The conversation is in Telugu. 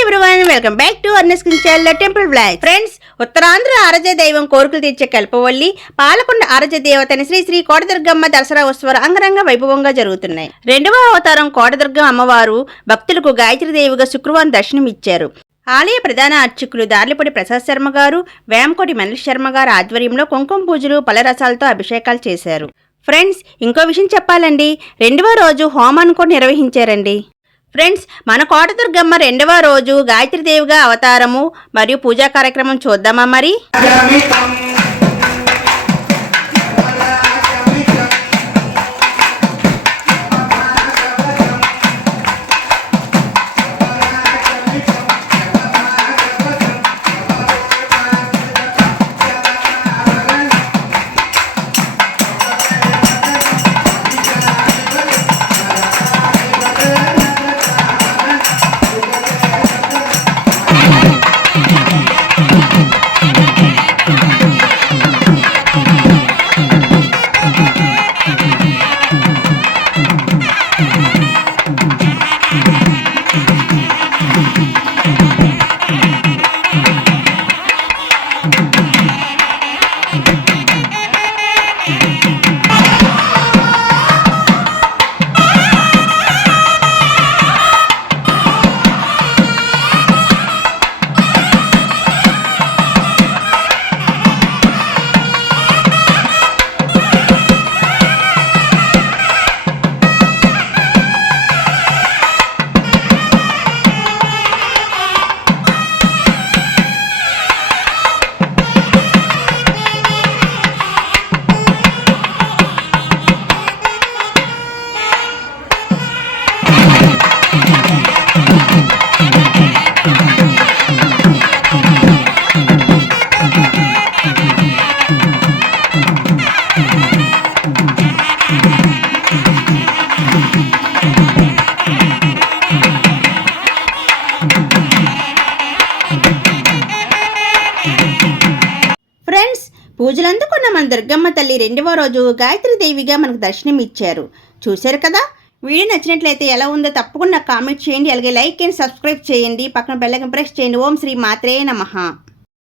Everyone welcome back to Arna's kitchen temple block friends Uttarandhra ఆరాధ్య దైవం కోరికలు తీర్చే కల్పవల్లి పాలకొండ ఆరజ దేవతని శ్రీ శ్రీ కోటదుర్గమ్మ దసరా ఉత్సవాలు అంగరంగ వైభవంగా జరుగుతున్నాయి. రెండవ అవతారం కోటదుర్గ అమ్మవారు భక్తులకు గాయత్రి దేవిగా శుక్రవారం దర్శనమిచ్చారు. ఆలయ ప్రధాన అర్చకులు దార్లిపూడి ప్రసాద్ శర్మ గారు వేమకోటి మనల్ శర్మ గారు ఆధ్వర్యంలో కుంకుమ పూజలు పలరసాలతో అభిషేకాలు చేశారు. ఫ్రెండ్స్ ఇంకో విషయం చెప్పాలండి. రెండవ రోజు హోమాన్ని కూడా నిర్వహించారండి. ఫ్రెండ్స్ మన కోటదుర్గమ్మ రెండవ రోజు గాయత్రీదేవిగా అవతారము మరియు పూజా కార్యక్రమం చూద్దామా మరి? Mm-hmm. ఫ్రెండ్స్ పూజలందుకున్న మన దుర్గమ్మ తల్లి రెండవ రోజు గాయత్రి దేవిగా మనకు దర్శనం ఇచ్చారు చూశారు కదా? వీడియో నచ్చినట్లయితే ఎలా ఉందో తప్పకుండా కామెంట్ చేయండి అలాగే లైక్ అండ్ సబ్స్క్రైబ్ చేయండి. పక్కన బెల్లకం ప్రెస్ చేయండి. ఓం శ్రీ మాత్రే నమః.